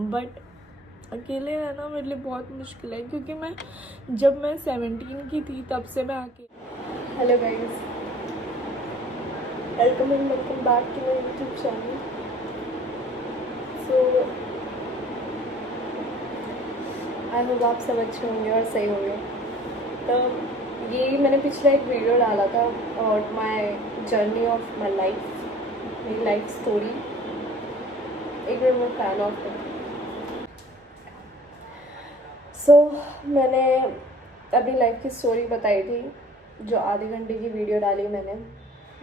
But अकेले रहना मेरे लिए बहुत मुश्किल है, क्योंकि जब मैं 17 की थी तब से मैं अकेले। Hello guys, welcome and welcome back to my YouTube channel. So I hope आप सब अच्छे होंगे और सही होंगे। तो ये मैंने पिछला एक वीडियो डाला था about my journey of my life, मेरी लाइफ स्टोरी। एक बार मैं फैन ऑफ है। सो मैंने अपनी लाइफ की स्टोरी बताई थी, जो आधे घंटे की वीडियो डाली मैंने।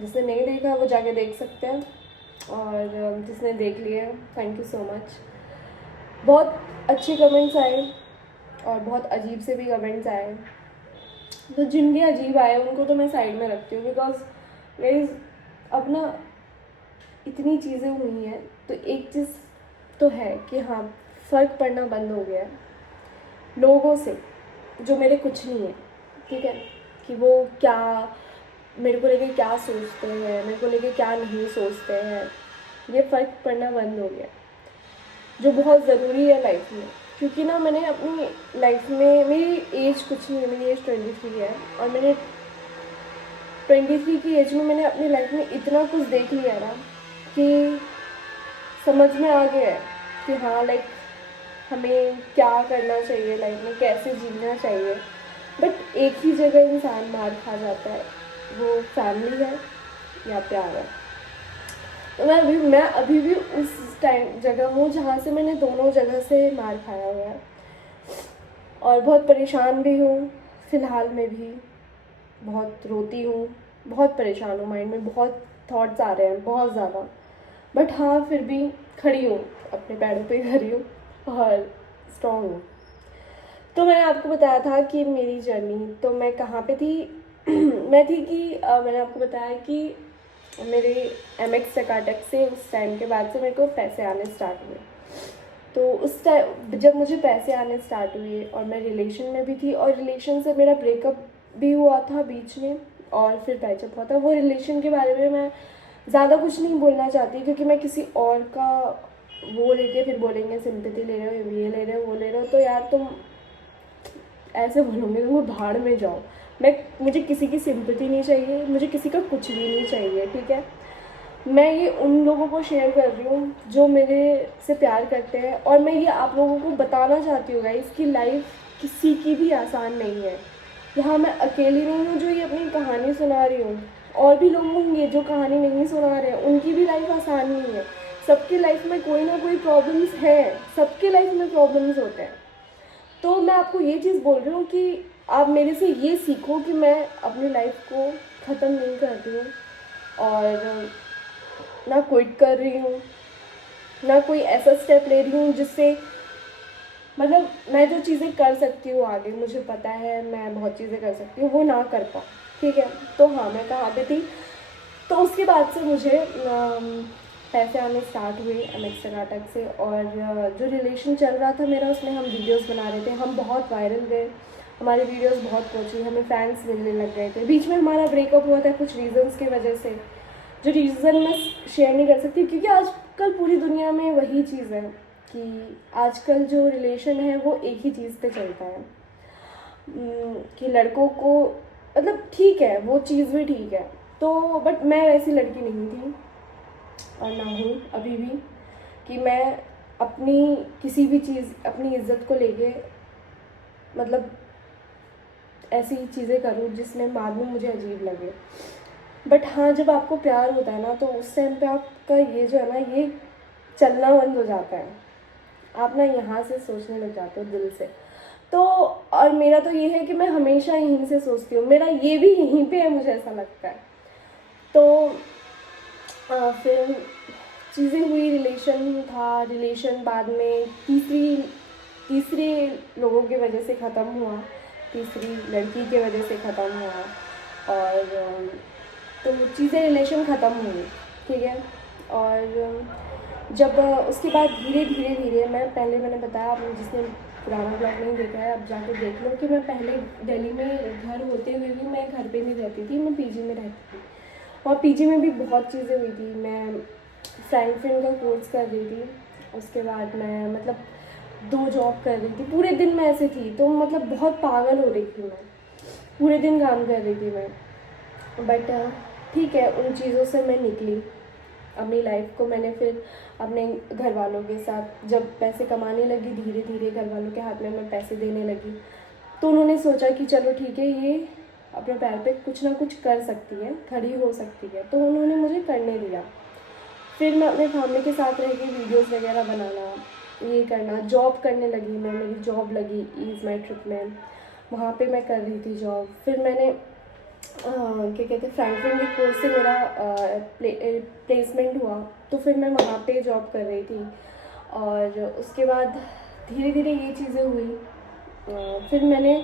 जिसने नहीं देखा वो जाके देख सकते हैं, और जिसने देख लिया थैंक यू सो मच। बहुत अच्छे कमेंट्स आए और बहुत अजीब से भी कमेंट्स आए। तो जिनके अजीब आए उनको तो मैं साइड में रखती हूँ, बिकॉज गाइस अपना इतनी चीज़ें हुई हैं, तो एक चीज़ तो है कि हाँ, फ़र्क पड़ना बंद हो गया है लोगों से जो मेरे कुछ नहीं है, ठीक है, कि वो क्या मेरे को लेके क्या सोचते हैं, मेरे को लेके क्या नहीं सोचते हैं। ये फ़र्क पड़ना बंद हो गया, जो बहुत ज़रूरी है लाइफ में। क्योंकि ना मैंने अपनी लाइफ में, मेरी एज कुछ नहीं है, मेरी एज 23 है, और मैंने 23 की एज में मैंने अपनी लाइफ में इतना कुछ देख लिया ना कि समझ में आ गया है कि हाँ, लाइक हमें क्या करना चाहिए लाइफ में, कैसे जीना चाहिए। बट एक ही जगह इंसान मार खा जाता है, वो फैमिली है या प्यार है। तो मैं अभी भी उस टाइम जगह हूँ जहाँ से मैंने दोनों जगह से मार खाया हुआ है, और बहुत परेशान भी हूँ फ़िलहाल में भी। बहुत रोती हूँ, बहुत परेशान हूँ, माइंड में बहुत थॉट्स आ रहे हैं, बहुत ज़्यादा। बट हाँ, फिर भी खड़ी हूँ, अपने पैरों पे खड़ी हूँ और स्ट्रॉन्ग हूँ। तो मैंने आपको बताया था कि मेरी जर्नी, तो मैं कहाँ पे थी मैं थी कि मैंने आपको बताया कि मेरे MX टकाटक से उस टाइम के बाद से मेरे को पैसे आने स्टार्ट हुए। तो उस टाइम जब मुझे पैसे आने स्टार्ट हुए और मैं रिलेशन में भी थी, और रिलेशन से मेरा ब्रेकअप भी हुआ था बीच में, और फिर पैचअप हुआ था। वो रिलेशन के बारे में मैं ज़्यादा कुछ नहीं बोलना चाहती, क्योंकि मैं किसी और का वो लेके फिर बोलेंगे सिंपैथी ले रहे हो, ये ले रहे हो, वो ले रहे हो, तो यार तुम ऐसे बोलोगे तो वो भाड़ में जाओ। मुझे किसी की सिंपैथी नहीं चाहिए, मुझे किसी का कुछ भी नहीं चाहिए, ठीक है। मैं ये उन लोगों को शेयर कर रही हूँ जो मेरे से प्यार करते हैं, और मैं ये आप लोगों को बताना चाहती हूँ गाइस कि लाइफ किसी की भी आसान नहीं है। यहाँ मैं अकेली नहीं हूँ जो ये अपनी कहानी सुना रही हूँ, और भी लोग होंगे जो कहानी नहीं सुना रहे हैं, उनकी भी लाइफ आसान नहीं है। सबकी लाइफ में कोई ना कोई प्रॉब्लम्स है, सबके लाइफ में प्रॉब्लम्स होते हैं। तो मैं आपको ये चीज़ बोल रही हूँ कि आप मेरे से ये सीखो कि मैं अपनी लाइफ को ख़त्म नहीं कर रही हूँ, और ना क्विट कर रही हूँ, ना कोई ऐसा स्टेप ले रही हूँ जिससे, मतलब मैं जो चीज़ें कर सकती हूँ आगे, मुझे पता है मैं बहुत चीज़ें कर सकती हूँ, वो ना कर पाऊँ, ठीक है। तो हाँ, मैं कहाँ पे थी। तो उसके बाद से मुझे पैसे आने स्टार्ट हुए MX टकाटक से, और जो रिलेशन चल रहा था मेरा, उसमें हम वीडियोस बना रहे थे, हम बहुत वायरल गए, हमारी वीडियोस बहुत पहुंची, हमें फैंस मिलने लग गए थे। बीच में हमारा ब्रेकअप हुआ था कुछ रीज़न्स की वजह से, जो रीज़न मैं शेयर नहीं कर सकती, क्योंकि आजकल पूरी दुनिया में वही चीज़ है कि आजकल जो रिलेशन है वो एक ही चीज़ पे चलता है, कि लड़कों को, मतलब ठीक है वो चीज़ भी ठीक है, तो बट मैं वैसी लड़की नहीं थी और ना हूँ अभी भी, कि मैं अपनी किसी भी चीज़, अपनी इज्जत को लेके मतलब ऐसी चीज़ें करूँ जिसमें बाद में मुझे अजीब लगे। बट हाँ, जब आपको प्यार होता है ना, तो उस टाइम पे आपका ये जो है ना, ये चलना बंद हो जाता है। आप ना यहाँ से सोचने लग जाते हो दिल से। तो और मेरा तो ये है कि मैं हमेशा यहीं से सोचती हूँ, मेरा ये भी यहीं पे है, मुझे ऐसा लगता है। तो फिर चीज़ें हुई, रिलेशन था, रिलेशन बाद में तीसरे लोगों की वजह से ख़त्म हुआ, तीसरी लड़की की वजह से ख़त्म हुआ, और तो चीज़ें रिलेशन ख़त्म हुई, ठीक है। और जब उसके बाद धीरे धीरे धीरे मैंने बताया, आपने जिसने पुराना ब्लॉग नहीं देखा है अब जाके देख लो, कि मैं पहले दिल्ली में घर होते हुए भी मैं घर पे नहीं रहती थी, मैं PG में रहती थी, और PG में भी बहुत चीज़ें हुई थी। मैं फ्रैंकफिन का कोर्स कर रही थी, उसके बाद मैं मतलब 2 जॉब कर रही थी, पूरे दिन मैं ऐसे थी, तो मतलब बहुत पागल हो रही थी मैं, पूरे दिन काम कर रही थी मैं। बट ठीक है, उन चीज़ों से मैं निकली। अपनी लाइफ को मैंने फिर अपने घर वालों के साथ जब पैसे कमाने लगी, धीरे धीरे घर वालों के हाथ में मैं पैसे देने लगी, तो उन्होंने सोचा कि चलो ठीक है, ये अपने पैर पे कुछ ना कुछ कर सकती है, खड़ी हो सकती है, तो उन्होंने मुझे करने दिया। फिर मैं अपने फैमिली के साथ रह के वीडियोज़ वगैरह बनाना, ये करना, जॉब करने लगी मैं। मेरी जॉब लगी ईज़ माई ट्रिप में, वहाँ पे मैं कर रही थी जॉब। फिर मैंने क्या कहते हैं, फ्रैंकलिन कोर्स से मेरा प्लेसमेंट हुआ, तो फिर मैं वहाँ पे जॉब कर रही थी। और उसके बाद धीरे धीरे ये चीज़ें हुई। फिर मैंने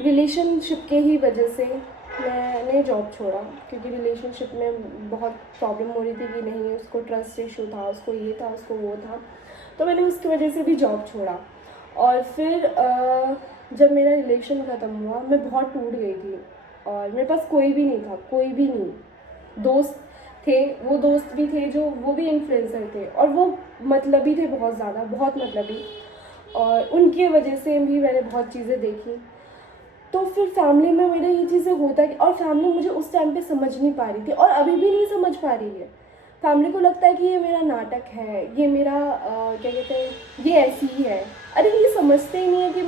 रिलेशनशिप के ही वजह से मैंने जॉब छोड़ा, क्योंकि रिलेशनशिप में बहुत प्रॉब्लम हो रही थी कि नहीं, उसको ट्रस्ट इशू था, उसको ये था, उसको वो था, तो मैंने उसकी वजह से भी जॉब छोड़ा। और फिर जब मेरा रिलेशन ख़त्म हुआ, मैं बहुत टूट गई थी और मेरे पास कोई भी नहीं था, कोई भी नहीं। दोस्त थे, वो दोस्त भी थे जो वो भी इन्फ्लुएंसर थे, और वो मतलबी थे, बहुत ज़्यादा, बहुत मतलबी, और उनकी वजह से भी मैंने बहुत चीज़ें देखी। तो फिर फैमिली में मेरे ये चीज़ें होता है, और फैमिली मुझे उस टाइम पे समझ नहीं पा रही थी, और अभी भी नहीं समझ पा रही है। फैमिली को लगता है कि ये मेरा नाटक है, ये मेरा क्या कहते हैं, ये ऐसी ही है। अरे ये समझते ही नहीं है कि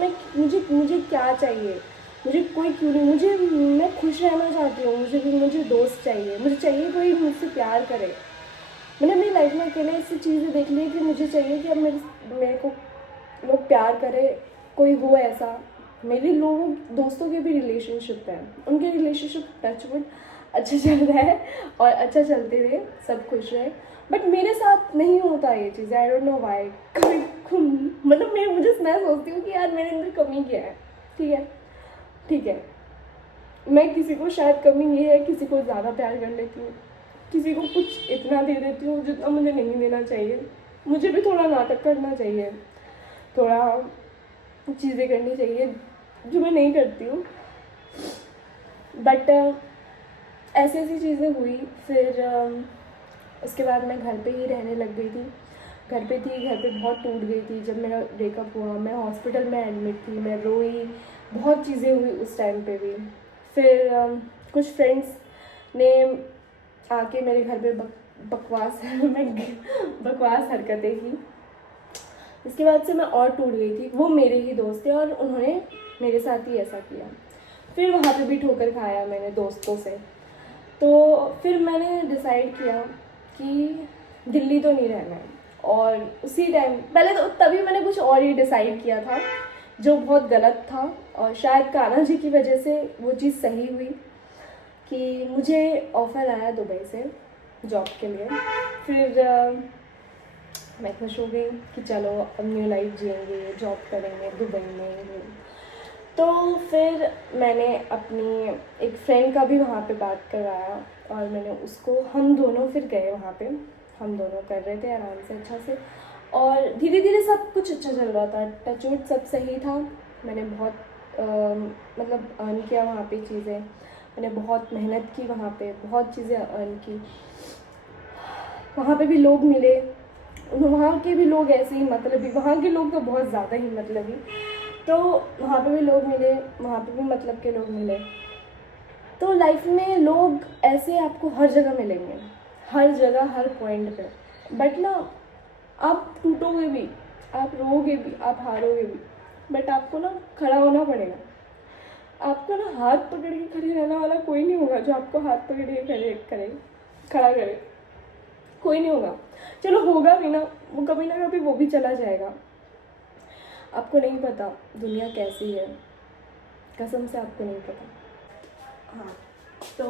मुझे क्या चाहिए, मुझे कोई क्यों नहीं, मैं खुश रहना चाहती हूँ, मुझे दोस्त चाहिए, मुझे चाहिए कोई मुझसे प्यार करे। मैंने अपनी लाइफ में अकेले ऐसी चीज़ें देख ली कि मुझे चाहिए कि अब मेरे को लोग प्यार करे, कोई हो ऐसा। मेरे लोग दोस्तों के भी रिलेशनशिप है, उनके रिलेशनशिप टचवुड अच्छा चल रहा है और अच्छा चलते रहे, सब खुश रहे। बट मेरे साथ नहीं होता ये चीज़, आई डोंट नो वाई। मतलब मैं सोचती हूँ कि यार मेरे अंदर कमी क्या है। ठीक है, मैं किसी को शायद कमी ये है, किसी को ज़्यादा प्यार कर लेती हूँ, किसी को कुछ इतना दे देती हूँ जितना मुझे नहीं देना चाहिए। मुझे भी थोड़ा नाटक करना चाहिए, थोड़ा चीज़ें करनी चाहिए जो मैं नहीं करती हूँ। बट ऐसी ऐसी चीज़ें हुई। फिर उसके बाद मैं घर पे ही रहने लग गई थी, घर पे बहुत टूट गई थी। जब मेरा ब्रेकअप हुआ, मैं हॉस्पिटल में एडमिट थी, मैं रोई, बहुत चीज़ें हुई उस टाइम पे भी। फिर कुछ फ्रेंड्स ने आके मेरे घर पे बकवास बकवास हरकतें की। इसके बाद से मैं और टूट गई थी। वो मेरे ही दोस्त थे और उन्होंने मेरे साथ ही ऐसा किया। फिर वहाँ पे भी ठोकर खाया मैंने दोस्तों से। तो फिर मैंने डिसाइड किया कि दिल्ली तो नहीं रहना है। और उसी टाइम पहले तो तभी मैंने कुछ और ही डिसाइड किया था जो बहुत गलत था, और शायद कान्हा जी की वजह से वो चीज़ सही हुई कि मुझे ऑफ़र आया दुबई से जॉब के लिए। फिर मैं खुश हो गई कि चलो अब न्यू लाइफ जिएंगे, जॉब करेंगे दुबई में। तो फिर मैंने अपनी एक फ्रेंड का भी वहाँ पे बात करवाया, और मैंने उसको, हम दोनों फिर गए वहाँ पे, हम दोनों कर रहे थे आराम से, अच्छा से, और धीरे धीरे सब कुछ अच्छा चल रहा था, टचवुड सब सही था। मैंने बहुत मतलब अर्न किया वहाँ पे चीज़ें, मैंने बहुत मेहनत की वहाँ पे, बहुत चीज़ें अर्न की। वहाँ पे भी लोग मिले, वहाँ के भी लोग ऐसे ही मतलबी, वहाँ के लोग तो बहुत ज़्यादा ही मतलबी, तो वहाँ पे भी लोग मिले, वहाँ पे भी मतलब के लोग मिले। तो लाइफ में लोग ऐसे आपको हर जगह मिलेंगे, हर जगह, हर पॉइंट पे। बट ना, आप टूटोगे भी, आप रोओगे भी, आप हारोगे भी, बट आपको ना खड़ा होना पड़ेगा। आपको ना हाथ पकड़ के खड़े रहने वाला कोई नहीं होगा जो आपको हाथ पकड़ के खड़ा करे, कोई नहीं होगा। चलो होगा भी ना, वो कभी ना कभी वो भी चला जाएगा। आपको नहीं पता दुनिया कैसी है, कसम से आपको नहीं पता। हाँ, तो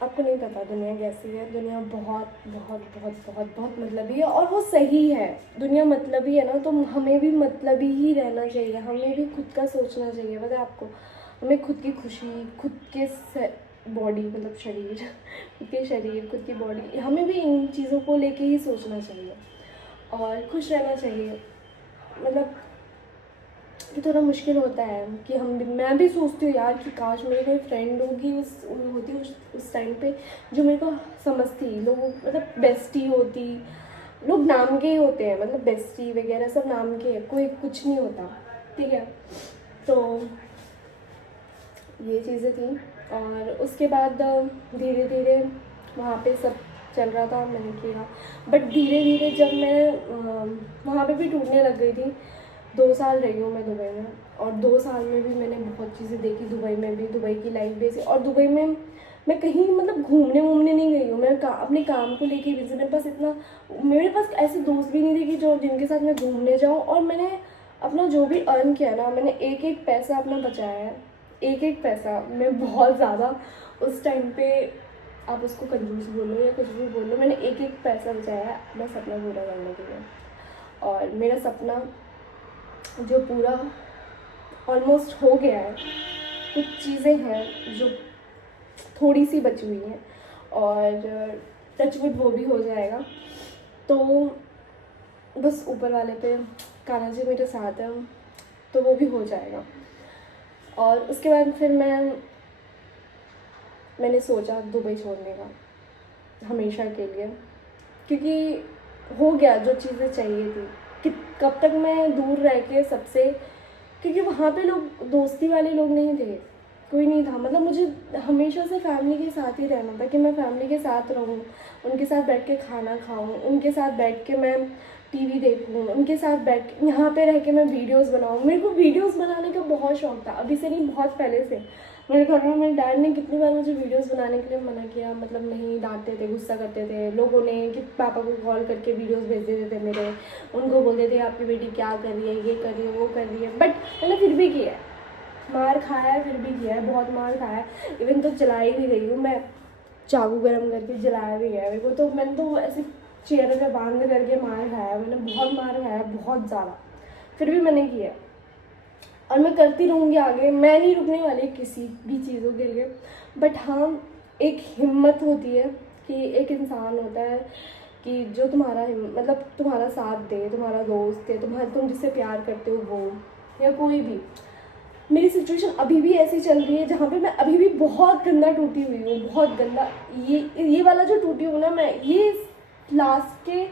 आपको नहीं पता दुनिया कैसी है। दुनिया बहुत बहुत बहुत बहुत बहुत मतलबी है, और वो सही है। दुनिया मतलबी है ना, तो हमें भी मतलबी ही रहना चाहिए, हमें भी खुद का सोचना चाहिए। पता है आपको, हमें खुद की खुशी, खुद के बॉडी, मतलब शरीर, खुद के शरीर, खुद की बॉडी, हमें भी इन चीज़ों को लेके ही सोचना चाहिए और खुश रहना चाहिए। मतलब कि थोड़ा मुश्किल होता है कि मैं भी सोचती हूँ यार कि काश मेरी कोई फ्रेंड होगी उस टाइम पे जो मेरे को समझती, लोग मतलब बेस्टी होती। लोग नाम के ही होते हैं, मतलब बेस्टी वगैरह सब नाम के हैं, कोई कुछ नहीं होता, ठीक है। तो ये चीज़ें थी। और उसके बाद धीरे धीरे वहाँ पे सब चल रहा था, मैंने किया। बट धीरे धीरे जब मैं वहाँ पे भी टूटने लग गई थी। 2 साल रही हूँ मैं दुबई में, और 2 साल में भी मैंने बहुत चीज़ें देखी दुबई में भी, दुबई की लाइफ भी ऐसी। और दुबई में मैं कहीं मतलब घूमने वूमने नहीं गई हूँ, मैं अपने काम को लेके बिजी। मेरे पास ऐसे दोस्त भी नहीं थे कि जो जिनके साथ मैं घूमने जाऊँ। और मैंने अपना जो भी अर्न किया ना, मैंने एक एक पैसा अपना बचाया है, एक एक पैसा। मैं बहुत ज़्यादा उस टाइम पे, आप उसको कंजूस बोलो या कुछ भी बोलो, मैंने एक एक पैसा बचाया है अपना सपना पूरा करने के लिए। और मेरा सपना जो पूरा ऑलमोस्ट हो गया है, कुछ चीज़ें हैं जो थोड़ी सी बची हुई हैं, और टचवुड वो भी हो जाएगा। तो बस ऊपर वाले पे कान्हा जी मेरे साथ है, तो वो भी हो जाएगा। और उसके बाद फिर मैंने सोचा दुबई छोड़ने का हमेशा के लिए, क्योंकि हो गया जो चीज़ें चाहिए थी। कि कब तक मैं दूर रह के सबसे, क्योंकि वहाँ पे लोग दोस्ती वाले लोग नहीं थे, कोई नहीं था। मतलब मुझे हमेशा से फैमिली के साथ ही रहना था, कि मैं फैमिली के साथ रहूँ, उनके साथ बैठ के खाना खाऊँ, उनके साथ बैठ के मैं टीवी देखूँ, उनके साथ बैठ के यहाँ पे रह के मैं वीडियोस बनाऊँ। मेरे को वीडियोस बनाने का बहुत शौक था, अभी से नहीं, बहुत पहले से। मेरे घर में मेरे डैड ने कितनी बार मुझे वीडियोस बनाने के लिए मना किया, मतलब नहीं, डांटते थे, गुस्सा करते थे लोगों ने, कि पापा को कॉल करके वीडियोस भेज देते थे मेरे, उनको बोलते थे आपकी बेटी क्या कर रही है, ये कर रही है, वो कर रही है। बट मैंने फिर भी किया है, मार खाया है, फिर भी किया है, बहुत मार खाया है। इवन तो जलाई भी गई हूँ मैं, चाकू गरम करके जलाया भी है मेरे को। तो मैंने तो ऐसे चेहरे पे बांध करके मार खाया है, मैंने बहुत मार खाया है, बहुत ज़्यादा। फिर भी मैंने किया, और मैं करती रहूँगी आगे। मैं नहीं रुकने वाली किसी भी चीज़ों के लिए। बट हाँ, एक हिम्मत होती है कि एक इंसान होता है कि जो तुम्हारा मतलब तुम्हारा साथ दे, तुम्हारा दोस्त है, तुम जिससे प्यार करते हो वो, या कोई भी। मेरी सिचुएशन अभी भी ऐसी चल रही है जहाँ पे मैं अभी भी बहुत गंदा टूटी हुई हूँ, बहुत गंदा। ये वाला जो टूटी हूँ ना मैं, ये लास्ट के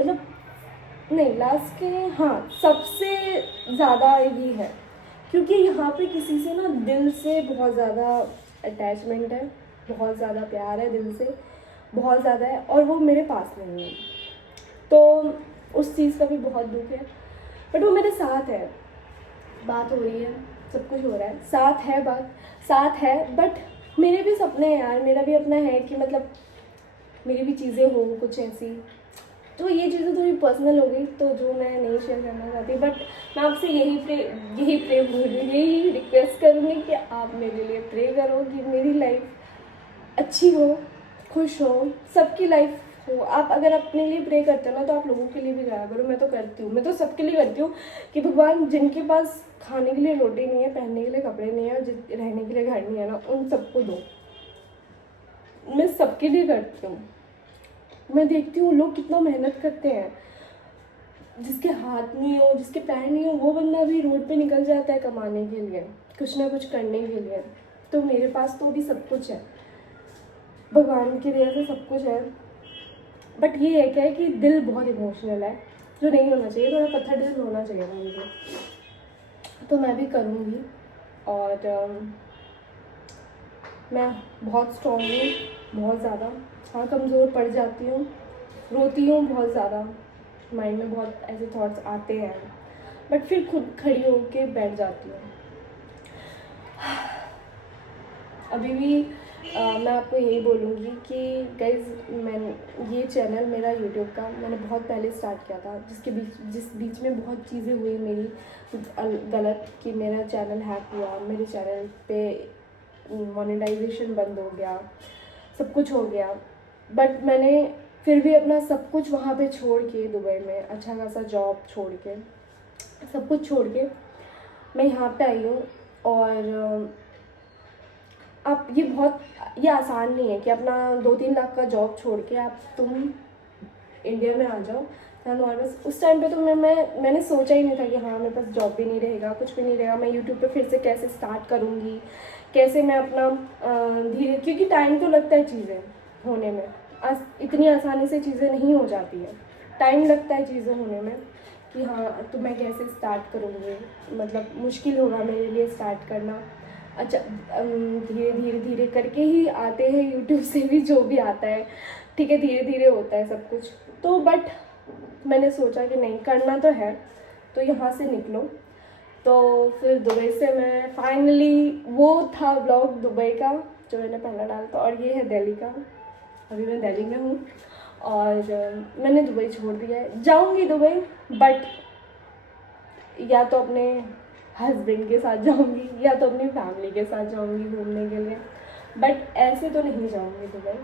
मतलब नहीं, लास्ट के, हाँ, सबसे ज़्यादा यही है। क्योंकि यहाँ पे किसी से ना दिल से बहुत ज़्यादा अटैचमेंट है, बहुत ज़्यादा प्यार है दिल से, बहुत ज़्यादा है, और वो मेरे पास नहीं है। तो उस चीज़ का भी बहुत दुख है। बट वो मेरे साथ है, बात हो रही है, सब कुछ हो रहा है, साथ है, बात साथ है। बट मेरे भी सपने हैं यार, मेरा भी अपना है कि मतलब मेरी भी चीज़ें हो कुछ ऐसी। तो ये चीज़ें थोड़ी पर्सनल हो गई, तो जो मैं नहीं शेयर करना चाहती। बट मैं आपसे यही प्रे बोल रही हूँ, यही रिक्वेस्ट करूँगी कि आप मेरे लिए प्रे करो कि मेरी लाइफ अच्छी हो, खुश हो, सबकी लाइफ हो। आप अगर अपने लिए प्रे करते हो ना, तो आप लोगों के लिए भी करा करो। मैं तो करती हूँ, मैं तो सबके लिए करती हूँ कि भगवान, जिनके पास खाने के लिए रोटी नहीं है, पहनने के लिए कपड़े नहीं है, रहने के लिए घर नहीं है ना, उन सबको दो। मैं सबके लिए करती हूँ। मैं देखती हूँ लोग कितना मेहनत करते हैं, जिसके हाथ नहीं हो, जिसके पैर नहीं हो, वो बंदा भी रोड पे निकल जाता है कमाने के लिए, कुछ ना कुछ करने के लिए। तो मेरे पास तो अभी सब कुछ है, भगवान की दया से सब कुछ है। बट ये है क्या है कि दिल बहुत इमोशनल है, जो नहीं होना चाहिए, थोड़ा पत्थर दिल होना चाहिए था मुझे। तो मैं भी करूँगी, और मैं बहुत स्ट्रॉन्ग हूँ, बहुत ज़्यादा। हाँ, कमज़ोर पड़ जाती हूँ, रोती हूँ बहुत ज़्यादा, माइंड में बहुत ऐसे थॉट्स आते हैं, बट फिर खुद खड़ी होके बैठ जाती हूँ। अभी भी मैं आपको यही बोलूँगी कि गाइज़, ये चैनल मेरा यूट्यूब का मैंने बहुत पहले स्टार्ट किया था, जिस बीच में बहुत चीज़ें हुई मेरी गलत, कि मेरा चैनल हैक हुआ, मेरे चैनल पे मोनेटाइजेशन बंद हो गया, सब कुछ हो गया। बट मैंने फिर भी अपना सब कुछ वहाँ पे छोड़ के, दुबई में अच्छा खासा जॉब छोड़ के, सब कुछ छोड़ के मैं यहाँ पे आई हूँ। और आप ये आसान नहीं है कि अपना 2-3 लाख का जॉब छोड़ के तुम इंडिया में आ जाओ, था नॉर्मस। उस टाइम पे तो मैंने सोचा ही नहीं था कि हाँ मेरे पास जॉब भी नहीं रहेगा, कुछ भी नहीं रहेगा, मैं यूट्यूब पे फिर से कैसे स्टार्ट करूँगी, कैसे मैं अपना धीरे, क्योंकि टाइम तो लगता है चीज़ें होने में, इतनी आसानी से चीज़ें नहीं हो जाती है, टाइम लगता है चीज़ें होने में कि हाँ तो मैं कैसे स्टार्ट करूँगी, मतलब मुश्किल होगा मेरे लिए स्टार्ट करना। अच्छा धीरे धीरे धीरे करके ही आते हैं, यूट्यूब से भी जो भी आता है ठीक है, धीरे धीरे होता है सब कुछ। तो बट मैंने सोचा कि नहीं करना तो है, तो यहाँ से निकलो। तो फिर दुबई से मैं फाइनली, वो था ब्लॉग दुबई का जो मैंने पहला डाला था, और ये है दिल्ली का। अभी मैं दिल्ली में हूँ और मैंने दुबई छोड़ दिया है, जाऊँगी दुबई बट या तो अपने हस्बैंड के साथ जाऊंगी या तो अपनी फैमिली के साथ जाऊंगी घूमने के लिए, बट ऐसे तो नहीं जाऊंगी दुबई।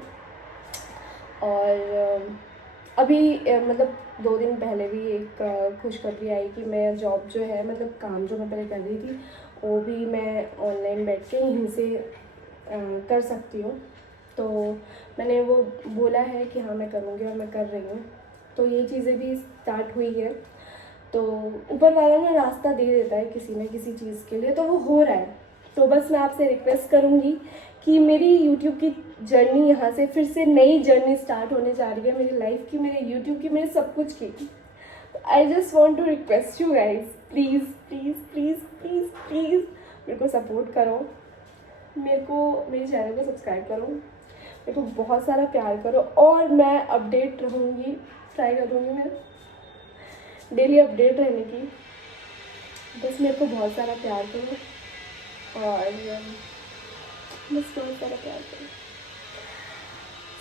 और अभी मतलब 2 दिन पहले भी एक खुशखबरी आई कि मैं जॉब जो है, मतलब काम जो मैं पहले कर रही थी वो भी मैं ऑनलाइन बैठ के यहीं से कर सकती हूँ। तो मैंने वो बोला है कि हाँ मैं करूँगी और मैं कर रही हूँ। तो ये चीज़ें भी स्टार्ट हुई है, तो ऊपर वाला ना रास्ता दे देता है किसी न किसी चीज़ के लिए, तो वो हो रहा है। तो बस मैं आपसे रिक्वेस्ट करूँगी कि मेरी यूट्यूब की जर्नी यहाँ से फिर से नई जर्नी स्टार्ट होने जा रही है, मेरी लाइफ की, मेरे यूट्यूब की, मेरे सब कुछ की। तो I just want to request you guys, please please please please please मेरे को सपोर्ट करो, मेरे चैनल को सब्सक्राइब करो, मेरे को बहुत सारा प्यार करो, और मैं अपडेट रहूँगी, ट्राई करूँगी मैं डेली अपडेट रहने की। बस मेरे को बहुत सारा प्यार करो और बस बहुत सारा प्यार करो।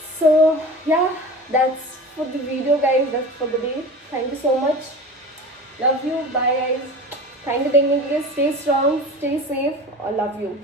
So yeah that's for the video guys, that's for the day. Thank you so much, love you, bye guys, thank you देखने के लिए, स्टे स्ट्रॉन्ग, स्टे सेफ और लव यू।